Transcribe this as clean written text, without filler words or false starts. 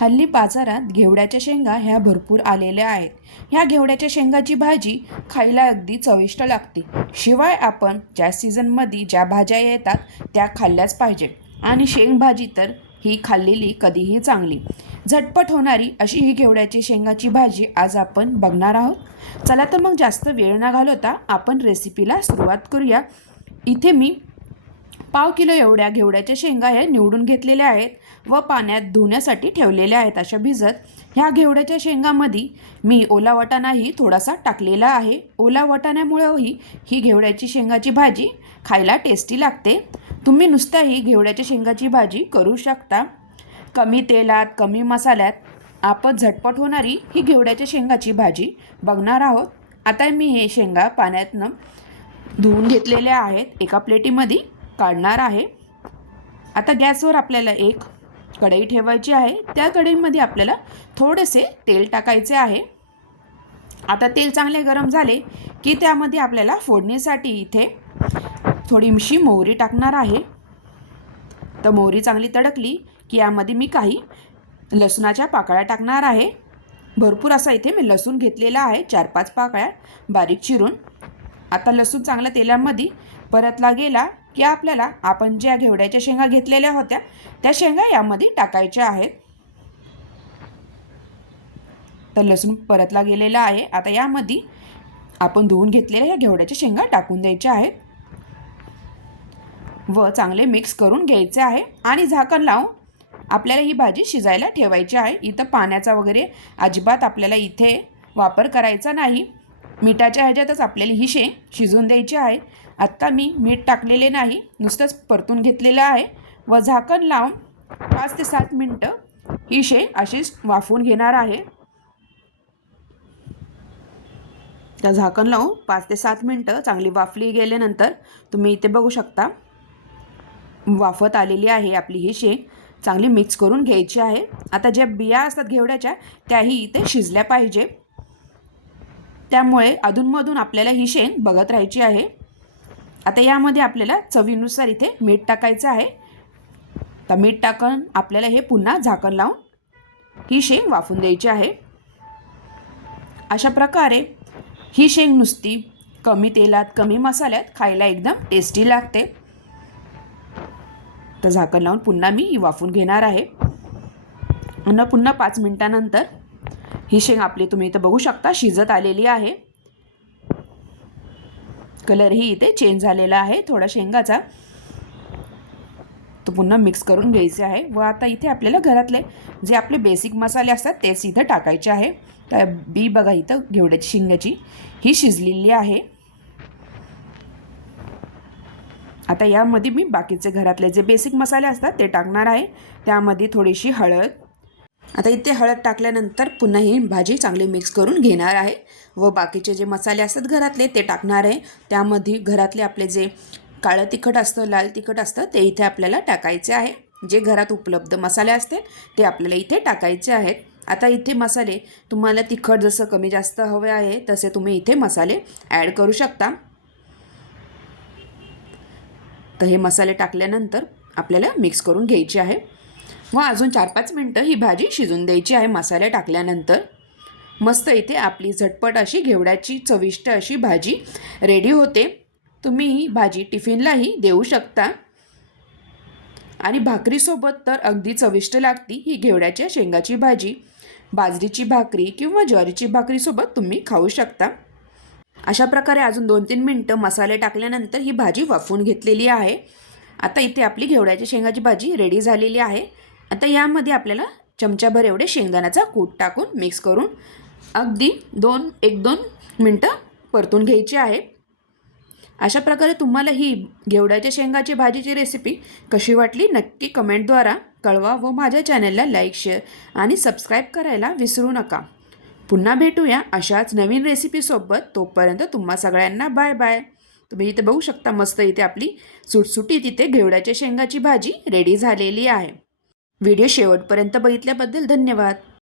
हल्ली बाजारात घेवड्याच्या शेंगा ह्या भरपूर आलेल्या आहेत. ह्या घेवड्याच्या शेंगाची भाजी खायला अगदी चविष्ट लागते. शिवाय आपण ज्या सीझनमध्ये ज्या भाज्या येतात त्या खाल्ल्याच पाहिजे. आणि शेंगभाजी तर ही खाल्लेली कधीही चांगली. झटपट होणारी अशी ही घेवड्याची शेंगाची भाजी आज आपण बघणार आहोत. चला तर मग जास्त वेळ न घालवता आपण रेसिपीला सुरुवात करूया. इथे मी पाव किलो एवढ्या घेवड्याच्या शेंगा ह्या निवडून घेतलेल्या आहेत व पाण्यात धुण्यासाठी ठेवलेल्या आहेत अशा भिजत. ह्या घेवड्याच्या शेंगामध्ये मी ओला वाटाणाही थोडासा टाकलेला आहे. ओला वाटाण्यामुळेही ही घेवड्याची शेंगाची भाजी खायला टेस्टी लागते. तुम्ही नुसताही घेवड्याच्या शेंगाची भाजी करू शकता. कमी तेलात कमी मसाल्यात आपण झटपट होणारी ही घेवड्याच्या शेंगाची भाजी बघणार आहोत. आता मी हे शेंगा पाण्यातनं धुवून घेतलेल्या आहेत. एका प्लेटीमध्ये काढणार आहे. आता गॅसवर आपल्याला एक कढई ठेवायची आहे. त्या कढईमध्ये आपल्याला थोडेसे तेल टाकायचे आहे. आता तेल चांगले गरम झाले की त्यामध्ये आपल्याला फोडणीसाठी इथे थोडीशी मोहरी टाकणार आहे. तर मोहरी चांगली तडकली की यामध्ये मी काही लसणाच्या पाकळ्या टाकणार आहे. भरपूर असा इथे मी लसूण घेतलेला आहे, 4-5 पाकळ्या बारीक चिरून. आता लसूण चांगला तेलामध्ये परतला गेला की आपल्याला आपण ज्या घेवड्याच्या शेंगा घेतलेल्या होत्या त्या शेंगा यामध्ये टाकायच्या आहेत. तर लसूण परतला गेलेला आहे. आता यामध्ये आपण धुवून घेतलेल्या ह्या घेवड्याच्या शेंगा टाकून द्यायच्या आहेत व चांगले मिक्स करून घ्यायचे आहे. आणि झाकण लावून आपल्याला ही भाजी शिजायला ठेवायची आहे. इथं पाण्याचा वगैरे अजिबात आपल्याला इथे वापर करायचा नाही. मिठाच्या ह्याच्यातच आपल्याला ही शेंग शिजून द्यायची आहे. आत्ता मी मीठ टाकलेले नाही, नुसतंच परतून घेतलेलं आहे व झाकण लावून 5 ते 7 मिनटं ही शेंग अशीच वाफवून घेणार आहे. तर झाकण लावून 5 ते 7 मिनटं चांगली वाफली गेल्यानंतर तुम्ही इथे बघू शकता वाफत आलेली आहे आपली ही शेंग. चांगली मिक्स करून घ्यायची आहे. आता ज्या बिया असतात घेवड्याच्या त्याही इथे शिजल्या पाहिजे, त्यामुळे अधूनमधून आपल्याला ही शेंग बघत राहायची आहे. आता यामध्ये आपल्याला चवीनुसार इथे मीठ टाकायचं आहे. तर मीठ टाकून आपल्याला हे पुन्हा झाकण लावून ही शेंग वाफून द्यायची आहे. अशा प्रकारे ही शेंग नुसती कमी तेलात कमी मसाल्यात खायला एकदम टेस्टी लागते. तर झाकण लावून पुन्हा मी ही वाफून घेणार आहे. आणि पुन्हा 5 मिनिटानंतर ही शेंग आपली तुम्ही इथं बघू शकता शिजत आलेली आहे. कलरही इथे चेंज झालेला आहे थोडा शेंगाचा. तो पुन्हा मिक्स करून घ्यायचे आहे. व आता इथे आपल्याला घरातले जे आपले बेसिक मसाले असतात तेच इथं टाकायचे आहे. तर बी बघा इथं घेवड्याची शेंगाची ही शिजलेली आहे. आता यामध्ये मी बाकीचे घरातले जे बेसिक मसाले असतात ते टाकणार आहे. त्यामध्ये थोडीशी हळद. आता इथे हळद टाकल्यानंतर पुन्हा ही भाजी चांगली मिक्स करून घेणार आहे व बाकीचे जे मसाले असतात घरातले ते टाकणार आहे. त्यामध्ये घरातले आपले जे काळं तिखट असतं लाल तिखट असतं ते इथे आपल्याला टाकायचे आहे. जे घरात उपलब्ध मसाले असते ते आपल्याला इथे टाकायचे आहेत. आता इथे मसाले तुम्हाला तिखट जसं कमी जास्त हवे आहे तसे तुम्ही इथे मसाले ॲड करू शकता. तर हे मसाले टाकल्यानंतर आपल्याला मिक्स करून घ्यायची आहे व अजून 4-5 मिनटं ही भाजी शिजून द्यायची आहे. मसाले टाकल्यानंतर मस्त इथे आपली झटपट अशी घेवड्याची चविष्ट अशी भाजी रेडी होते. तुम्ही ही भाजी टिफिनलाही देऊ शकता आणि भाकरीसोबत तर अगदी चविष्ट लागती ही घेवड्याच्या शेंगाची भाजी. बाजरीची भाकरी किंवा ज्वारीची भाकरीसोबत तुम्ही खाऊ शकता. अशा प्रकारे अजून 2-3 मिनटं मसाले टाकल्यानंतर ही भाजी वाफवून घेतलेली आहे. आता इथे आपली घेवड्याच्या शेंगाची भाजी रेडी झालेली आहे. आता यामध्ये आपल्याला चमचाभर एवढे शेंगदाण्याचा कूट टाकून मिक्स करून अगदी 1-2 मिनटं परतून घ्यायची आहे. अशा प्रकारे तुम्हाला ही घेवड्याच्या शेंगाची भाजीची रेसिपी कशी वाटली नक्की कमेंटद्वारा कळवा व माझ्या चॅनलला लाईक शेअर आणि सबस्क्राईब करायला विसरू नका. पुन्हा भेटूया अशाच नवीन रेसिपीसोबत. तोपर्यंत तुम्हा सगळ्यांना बाय बाय. तुम्ही इथे बघू शकता मस्त इथे आपली सुटसुटीत इथे घेवड्याच्या शेंगाची भाजी रेडी झालेली आहे. व्हिडिओ शेवटपर्यंत बघितल्याबद्दल धन्यवाद.